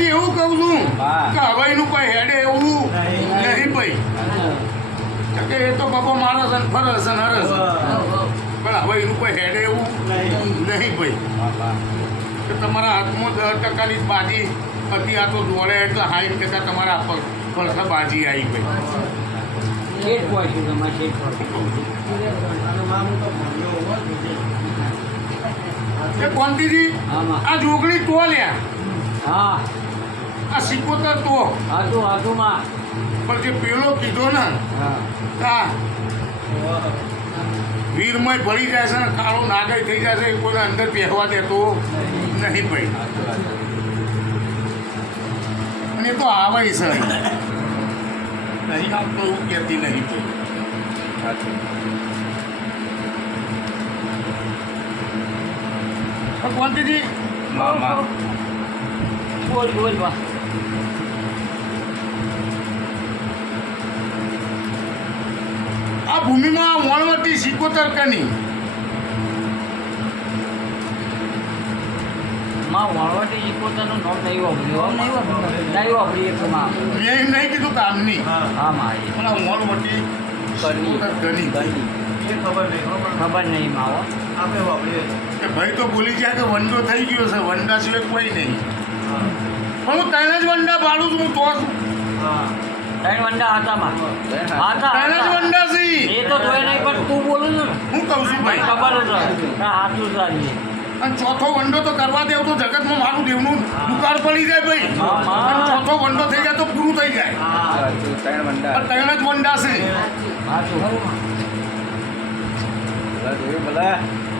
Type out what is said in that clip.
એ એવું કહું છું હા. કે હવાઈનું કોઈ હેડે એવું નહીં ભાઈ. કે એ તો બાપા મારા છે ને ફરે છે. ને હરે છે પણ હવાઈનું કોઈ હેડે એવું નહીં ભાઈ. કે તમારા હાથમાં દસ ટકાની બાજી હતી આ તો દોડે એટલે સાઠ ટકા તમારા પર ફળ બાજી આવી ભાઈ એ કોંતીજી આ જોગણી તો લ્યા હા. આ સિકોતર તો હતું હતું પણ જે પેલો કીધો ને હા. વીરમય ભળી જાય છે ને કાળો નાગર થઈ જાય છે એ કોઈને અંદર પહેરવા દેતો નહીં ભાઈ. અને તો આવે છે. નહીં આવતો એવું કહેતી નહીં ભાઈ કોંતીજી મામા. બોલ બોલ બા આ ભૂમિમાં વણવટી સિકોતર કની. માં વળવટી પોતાનું નામ નહીં વાપર્યું નહીં વાપર્યું. નહીં વાપરી એક માં. મેં નહીં કીધું કામની હા માં. વણવટી કની. ખબર નહીં માવો આપણે કે ભાઈ તો ભૂલી ગયા કે વંડો થઈ ગયો છે વંડા સિવાય કોઈ નહીં. પણ હું ત્રણ જ વંડા પાડું છું હું તો છું. ત્રણ વંડા હતા માં. હતા ત્રણ જ વંડા છે. એ તો તોય નહીં પણ તું બોલું છું હું કહું છું ભાઈ. ખબર જ હાથું સારી અને ચોથો વંડો તો કરવા દેવ તો જગતમાં મારું દેવનું દુકાળ પડી જાય ભાઈ. અને ચોથો વંડો થઈ જાય તો પૂરું થઈ જાય. ત્રણ મંડા પણ ત્રણ જ વંડા છે. Tapi.